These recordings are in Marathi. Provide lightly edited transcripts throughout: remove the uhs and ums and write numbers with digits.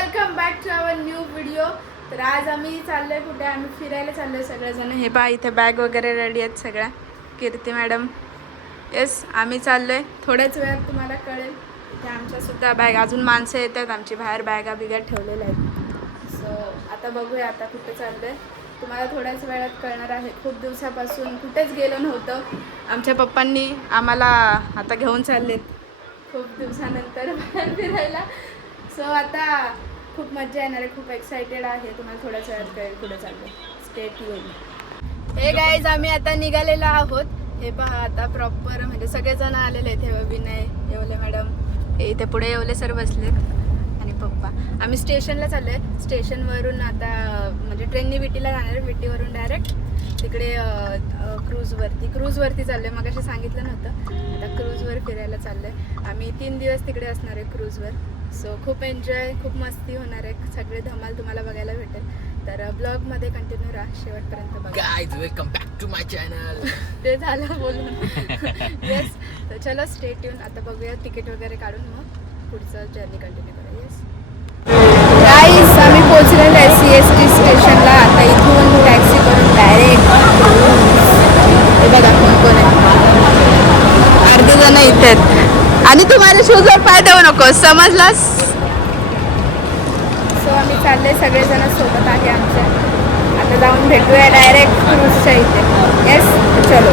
Welcome back to our new video. तर आज आम्ही चाललोय कुठे, आम्ही फिरायला चाललोय सगळेजण. हे पहा इथे बॅग वगैरे रेडी आहेत सगळ्या. कीर्ती मॅडम, येस आम्ही चाललोय. थोड्याच वेळात तुम्हाला कळेल. इथे आमच्यासुद्धा बॅग, अजून माणसं येत आहेत आमची, बाहेर बॅगा बिगा ठेवलेल्या आहेत. सो आता बघूया आता कुठे चाललोय, तुम्हाला थोड्याच वेळात कळणार आहे. खूप दिवसापासून कुठेच गेलो नव्हतं. आमच्या पप्पांनी आम्हाला आता घेऊन चाललेत खूप दिवसानंतर बाहेर फिरायला. सो आता खूप मजा येणार आहे, खूप एक्सायटेड आहे. तुम्हाला थोड्याच वेळात कळेल कुठे चाललो. Stay tune. हे गाईज, आम्ही आता निघालेलो आहोत. हे पहा आता प्रॉपर म्हणजे सगळेजण आलेले आहेत. हे विनय, येवले मॅडम, हे इथे पुढे येवले सर बसलेत आणि पप्पा. आम्ही स्टेशनला चाललो आहे. स्टेशनवरून आता म्हणजे ट्रेननी विटीला जाणार आहे. विटीवरून डायरेक्ट तिकडे क्रूजवरती चाललो आहे. मग असे सांगितलं नव्हतं, आता क्रूजवर फिरायला चाललो आहे. आम्ही 3 दिवस तिकडे असणार आहे क्रूजवर. सो खूप एन्जॉय, खूप मस्ती होणार आहे. सगळे धमाल तुम्हाला बघायला भेटेल. तर ब्लॉगमध्ये कंटिन्यू राहा शेवटपर्यंत बघा. Guys welcome back to my channel. ते झालं बोलून. येस, तर चलो स्टे ट्यून. आता बघूया तिकीट वगैरे काढून मग पुढचं जर्नी कंटिन्यू करूया. येस गाईस, आम्ही पोहोचलेलो आहे CST स्टेशनला. आता इथून टॅक्सी करून डायरेक्ट हे बघा कोण कोण आहे. अर्धे जण इथे आहेत आणि तुम्हाला शूजवर पाय देऊ नको, समजलास. सो आम्ही चालले, सगळेजण सोबत आहे आमच्या. आता जाऊन भेटूया डायरेक्ट क्रूजच्या इथे. येस चलो.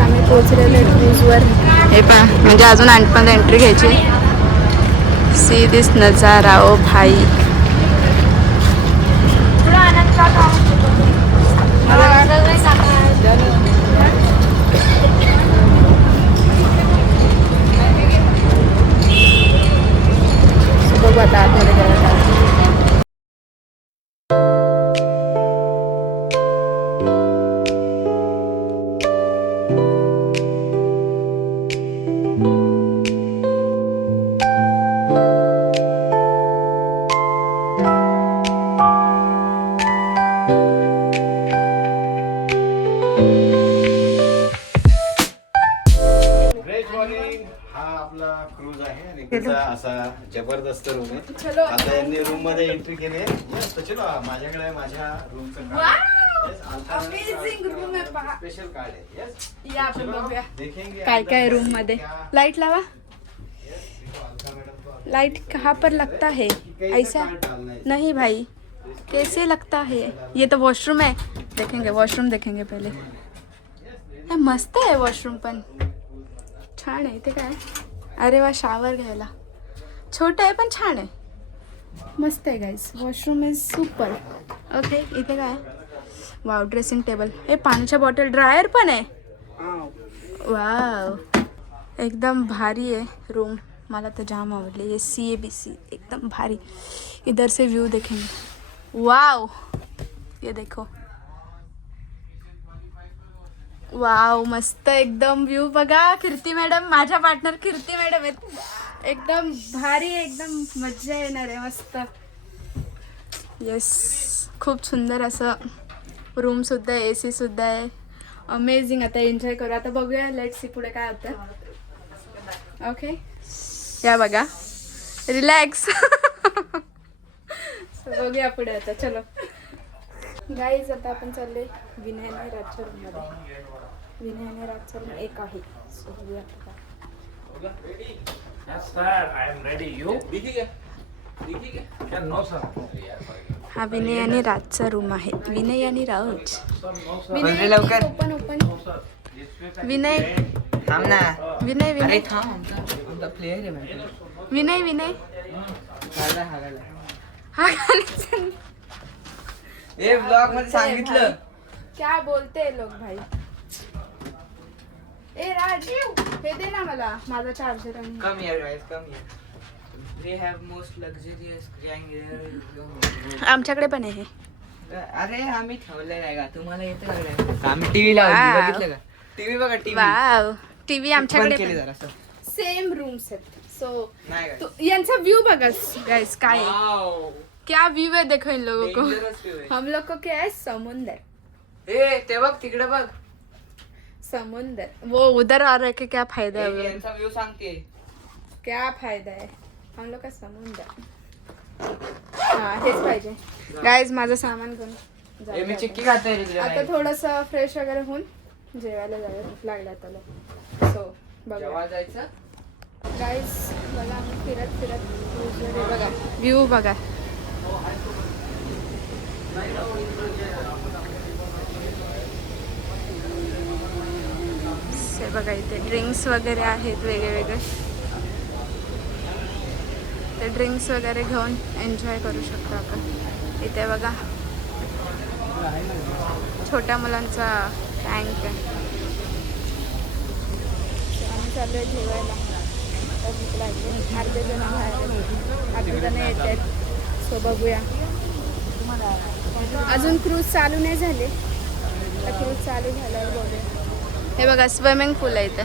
आम्ही पोहोचलेलो आहे क्रूजवर. हे पहा, म्हणजे अजून पण एंट्री घ्यायची. सी दिस नजारा ओ भाई. बघू आता आतमध्ये गेला. हा आपला क्रूज आहे आणि त्याचा असा जबरदस्त रूम आहे. आता यांनी रूम मध्ये एंट्री केली आहे. तर चलो, माझ्याकडे माझ्या रूमचं अमेझिंग रूम आहे पहा. स्पेशल कार्ड आहे. यस, या आपण बघूया देखेंगे काय काय रूम मध्ये. लाइट लावा. लाइट कहाँ पर लगता है ऐसा? नहीं भाई, कैसे लगता है? ये तो वॉशरूम है. देखेंगे वॉशरूम, देखेंगे पहले. हे मस्त आहे वॉशरूम, पण छान आहे. इथे काय, अरे वा, शावर घ्यायला. छोटं आहे पण छान आहे, मस्त आहे guys. Washroom is super. Okay, इथे काय, वाव, ड्रेसिंग टेबल. हे पाण्याच्या बॉटल, ड्रायर पण आहे. वाव, एकदम भारी आहे रूम. मला तर जाम आवडले. ये CABC एकदम भारी. इधर से व्यू देखेंगे. वाव, ये देखो. वाव, मस्त एकदम व्यू बघा. कीर्ती मॅडम, माझ्या पार्टनर कीर्ती मॅडम आहेत. एकदम भारी, एकदम मजा येणार आहे. मस्त. येस, खूप सुंदर असं रूम सुद्धा आहे, AC सुद्धा आहे. अमेझिंग. आता एन्जॉय करू. आता बघूया, लेट्स सी पुढे काय होतं. ओके, या बघा, रिलॅक्स. बघूया पुढे आता. चलो गाईज, आता आपण चालले विनय आणि राजच्या रूममध्ये. विनय आणि राजचा रूम एक आहे. सो बघूया आता. Yes sir, I am ready. You? Yeah, no sir. हा विनय आणि राजचा रूम आहे. विनय आणि राज. Sir, no sir. विनय लवकर. Open open. No sir. This way. Vinay थांब ना. विनय अरे विनय थांब, आमचा प्लेयर आहे मॅडम. विनय विनय. हागायला. हा गाण्याचं- ए ब्लॉग मध्ये सांगितलं. क्या बोलते लोक भाई. ए राज, हे दे ना मला, माझा चार्जर. आणि come here guys, come here. We have most luxurious grandeur. आमच्याकडे पण आहे. अरे आम्ही ठेवलंय नाही का तुम्हाला येतं लागलं आम्ही टीव्ही लावली Wow. बघितलं का टीव्ही बघा टीव्ही वाव टीव्ही आमच्याकडे केली पण. जरा असं सेम रूम्स आहेत सो नाही काय यांचा व्यू बघा गाइस काय है? Wow. क्या व्यू है देखो इन लोगों को Dangerous view आहे. हम लोग को क्या है समुंदर ए ते बघ तिकडे बघ समुंदर वो उधर आ रहे के क्या फायदा है ए, वो? यांचा व्ह्यू सांगते क्या फायदा है हम लोग का समुंदर हा हेच पाहिजे गाईज माझं सामान घेऊन ए, मी जाऊ चिक्की आता. खातोय रे आता थोडस फ्रेश वगैरे होऊन जेवायला जाऊया भूक लागल्या त्याला सो बघा जेव्हा जायचं गाईज बघा आम्ही फिरत फिरत cruise वर बघा व्ह्यू बघा हे बघा इथे ड्रिंक्स वगैरे आहेत वेगळे वेगळे ते ड्रिंक्स वगैरे घेऊन एन्जॉय करू शकतो आपण इथे बघा छोट्या मुलांचा टँक आहे आम्ही चालू आहे जेवायला आता भूक लागली अर्धे जण बाहेर आहेत, अर्धे जण येत आहेत सो बघूया अजून क्रूज चालू नाही झाले तर क्रूज चालू झाल्यावर बघूया हे बघा स्विमिंग पूल आहे इथे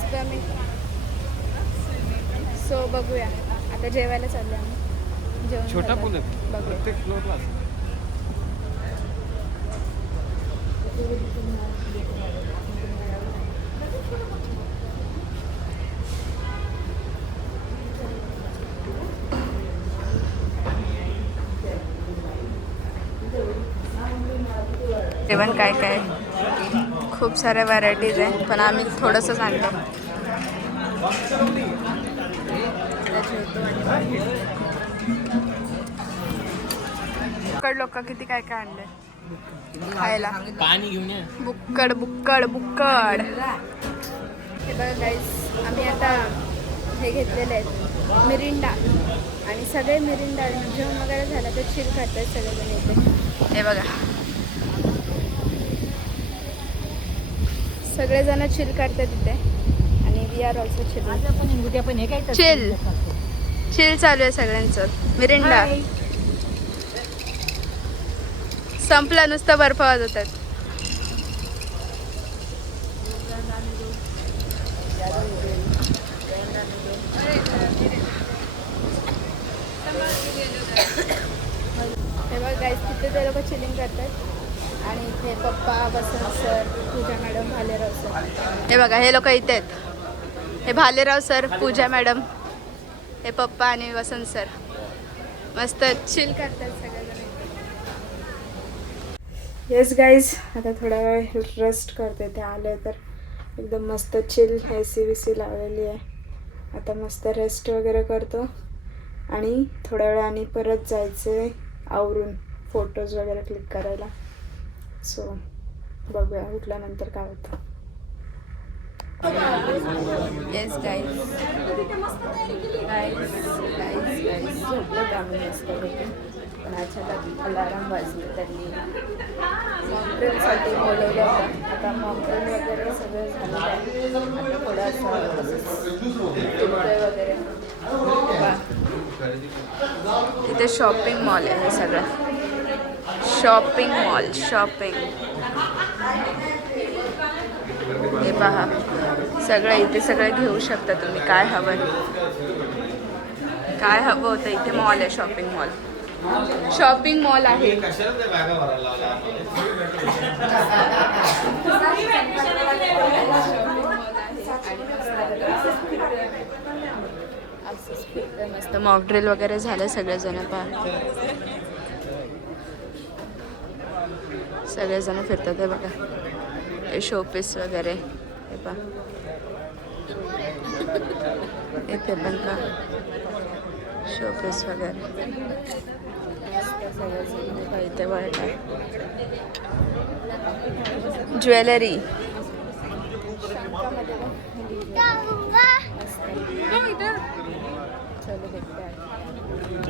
स्विमिंग सो बघूया आता जेवायला चाललो आम्ही जेवण छोटा झालं. पूल आहे बघूया प्रत्येक फ्लोअरला जेवण काय काय खूप साऱ्या व्हरायटीज आहे पण आम्ही थोडंसंच आणतो बुक्कड लोक किती काय काय आणले खायला पाणी घेऊन या बुक्कड बुक्कड बुक्कड हे बघा गाईस आम्ही आता हे घेतलेले आहेत मिरिंडा आणि सगळे मिरिंडा जेवण वगैरे झालं तर चिल खातात सगळेजण येते हे बघा सगळेजण चिल करतात इथे आणि we are also chill chill chill चालू आहे सगळ्यांचं मिरिंडा संपला नुसतं बर्फ वाजवतात हे बघ गाईस तिथे ते लोक चिलिंग करतात आणि इथे पप्पा वसंत सर पूजा मॅडम भालेराव सर हे बघा हे लोक इथे आहेत हे भालेराव सर पूजा मॅडम हे पप्पा आणि वसंत सर मस्त चिल करतात सगळेजण येस गाईज आता थोडा वेळ रेस्ट करते ते आले तर एकदम मस्त चिल AC बीसी लावलेली आहे आता मस्त रेस्ट वगैरे करतो आणि थोड्या वेळाने परत जायचं आहे आवरून फोटोज वगैरे क्लिक करायला सो बघूया उठल्यानंतर काय होतं येस गाईज झोपलं आम्ही मस्त पण अचानक अलाराम वाजले त्यांनी मॉकड्रिलसाठी बोलवलं होतं आता मॉकड्रिल वगैरे सगळं झालेलं आहे आता थोडंसं फिरतोय वगैरे इथे शॉपिंग मॉल आहे हे सगळं शॉपिंग मॉल शॉपिंग हे पहा सगळं इथे सगळं घेऊ शकता तुम्ही काय हवं होतं इथे मॉल आहे शॉपिंग मॉल आहे कशाला त्या बॅगा भरायला लावल्या मस्त मॉकड्रिल वगैरे झालं सगळेजण पहा सगळेजण फिरतात हे बघा हे शोपीस वगैरे हे पहा इथे पण का शोपीस वगैरे इथे वाईट आहे ज्वेलरी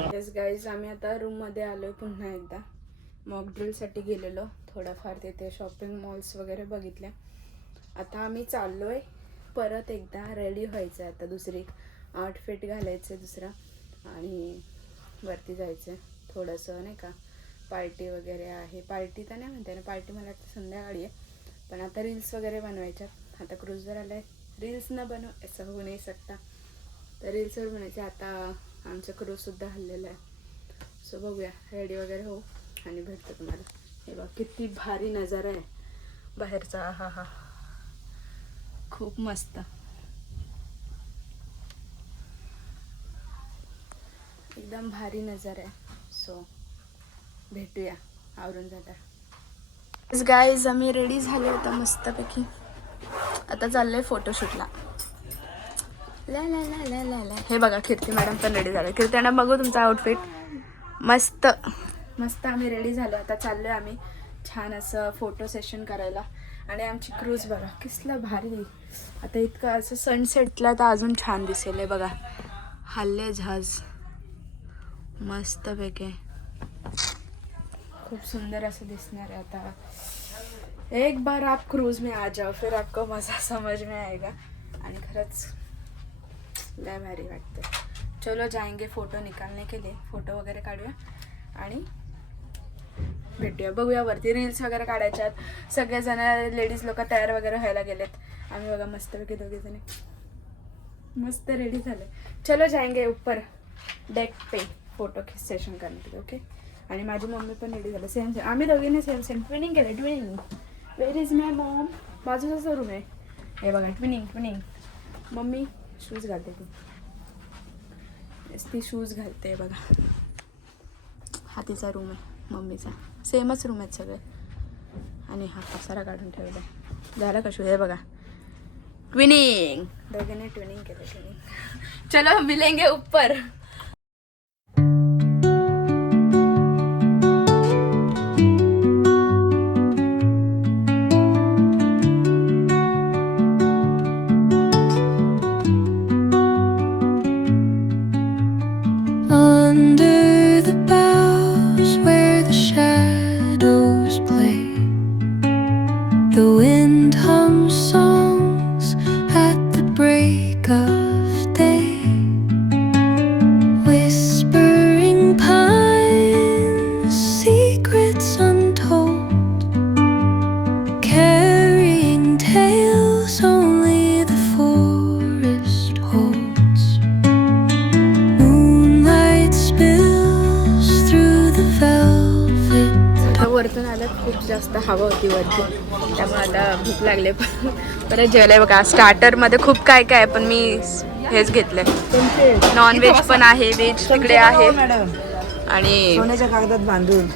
येस गाईज आम्ही आता रूममध्ये आलोय पुन्हा एकदा मॉकड्रिलसाठी गेलेलो थोडाफार तिथे शॉपिंग मॉल्स वगैरे बघितल्या आता आम्ही चाललोय परत एकदा रेडी व्हायचं आहे आता दुसरी आउटफिट घालायचं आहे दुसरा आणि वरती जायचं आहे थोडंसं नाही का पार्टी वगैरे आहे. पार्टी तर नाही म्हणते ना, पार्टी मला वाटतं संध्याकाळी आहे. पण आता रील्स वगैरे बनवायच्यात. आता क्रूजवर आलं आहे, रील्स न बनव असं होऊ नाही शकता, तर रील्सवर बनायचे. आता आमचं क्रूजसुद्धा हल्लेलं आहे. सो बघूया, रेडी वगैरे होऊ आणि भेटतो तुम्हाला. हे बघ किती भारी नजारा आहे बाहेरचा. हा हा, खूप मस्त. एकदम भारी नजारा आहे. सो भेटूया आवरून जाता. गाईज आम्ही रेडी झाले होता मस्तपैकी. आता चाललंय फोटोशूटला. ला ला ला ला ला ला. हे बघा कीर्ती मॅडम पण रेडी झाले. कीर्ती मॅडम बघू तुमचा आउटफिट. मस्त मस्त आम्ही रेडी झालो. आता चाललोय आम्ही छान असं फोटो सेशन करायला. आणि आमची क्रूज बघा कसलं भारी. आता इतकं असं सनसेटला तर अजून छान दिसेल. हे बघा हल्ले जहाज मस्तपैकी, खूप सुंदर असं दिसणार आहे. आता एक बार आप क्रूज में आ जाओ फिर आपको मजा समझ में आएगा. आणि खरंच लय भारी वाटते. चलो जाएंगे फोटो निकालने के लिए. फोटो वगैरे काढूया आणि भेटूया. बघूया वरती रील्स वगैरे काढायच्यात. सगळेजण लेडीज लोक तयार वगैरे व्हायला गेलेत. आम्ही बघा मस्तपैकी दोघेजणी मस्त रेडी झाले. चलो जाएंगे ऊपर डेक पे फोटो सेशन करने के लिए. ओके. आणि माझी मम्मी पण रेडी झालं. सेम सेम आम्ही दोघींनी सेम सेम ट्विनिंग केलं. Twinning. Where is my Maugham. बाजूचा रूम आहे. हे बघा ट्विनिंग ट्विनिंग. मम्मी शूज घालते. ती शूज घालते बघा. हा तिचा रूम आहे मम्मीचा. सेमच रूम आहेत सगळे. आणि हा पसारा काढून ठेवला झाला का शूज. हे बघा ट्विनिंग. दोघींनी ट्विनिंग केलं. ट्विनिंग. चलो मिलेंगे ऊपर. Under the boughs where the shadows play, the wind hums songs at the break of day, whispering pines, secrets untold, carrying tales only the forest holds. वरतून आलं खूप जास्त हवा होती वरती, त्यामुळे आता भूक लागले. परत जेवलंय बघा. स्टार्टरमध्ये खूप काय काय आहे, पण मी हेच घेतलंय. नॉनव्हेज पण आहे, व्हेज तिकडे आहे. आणि सोन्याच्या कागदात बांधून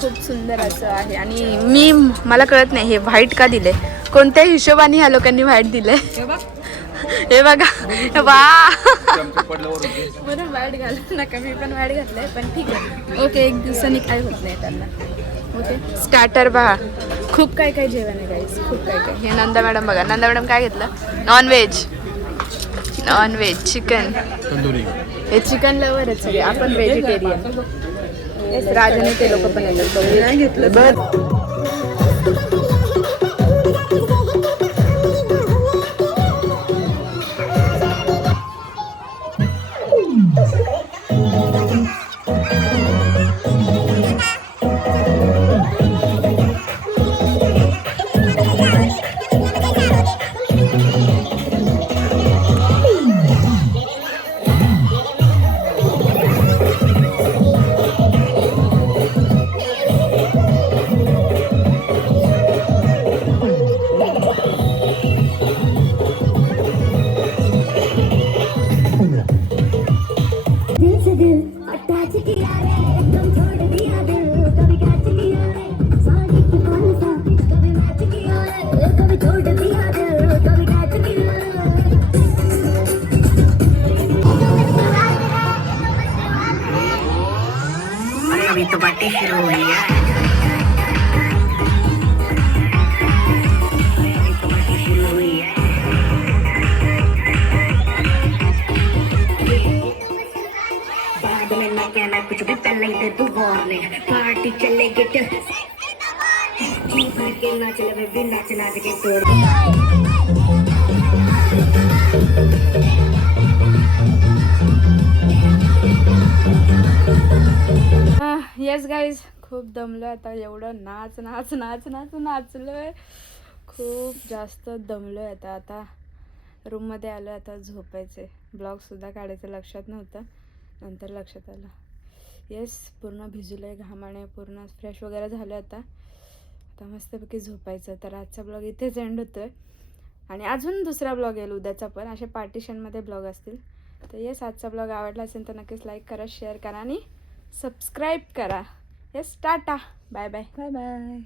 खूप सुंदर असं आहे. आणि मला कळत नाही हे व्हाईट का दिले. कोणत्या हिशोबाने ह्या लोकांनी व्हाईट दिले. हे बघा वा. बरं व्हाईट घालू नका. मी पण व्हाईट घातलंय पण ठीक आहे. ओके. एक दिवसांनी काय होत नाही त्यांना. ओके. स्टार्टर बघा खूप काय काय जेवण आहे गाईस. खूप काय काय. हे नंदा मॅडम बघा. नंदा मॅडम काय घेतलं. नॉनव्हेज. Nonveg chicken. हे चिकन लवर आहेत सगळे. आपण व्हेजिटेरियन. राजाने ते लोक पण येतात. नाही घेतलं बरं. अभी तो पार्टी शुरू हुई है। बाद में ना कहना कुछ भी, पहले ही दे तू वार्निंग। पार्टी चलेगी तो भर के नाच ले बेबी, नाच नाच के तोड़। येस गाईज खूप दमलो आता. एवढं नाच नाच नाच नाच नाचलोय, खूप जास्त दमलोय आता. आता रूममध्ये आलो, आता झोपायचे. ब्लॉगसुद्धा काढायचं लक्षात नव्हतं, नंतर लक्षात आलं. येस पूर्ण भिजलोय घामाने, पूर्ण फ्रेश वगैरे झालं. आता मस्तपैकी झोपायचं. तर आजचा ब्लॉग इथेच एंड होतोय आणि अजून दुसरा ब्लॉग येईल उद्याचा पण. असे पार्टिशनमध्ये ब्लॉग असतील. तर येस आजचा ब्लॉग आवडला असेल तर नक्कीच लाईक करा, शेअर करा आणि सबस्क्राईब करा. Yes tata, bye bye bye bye.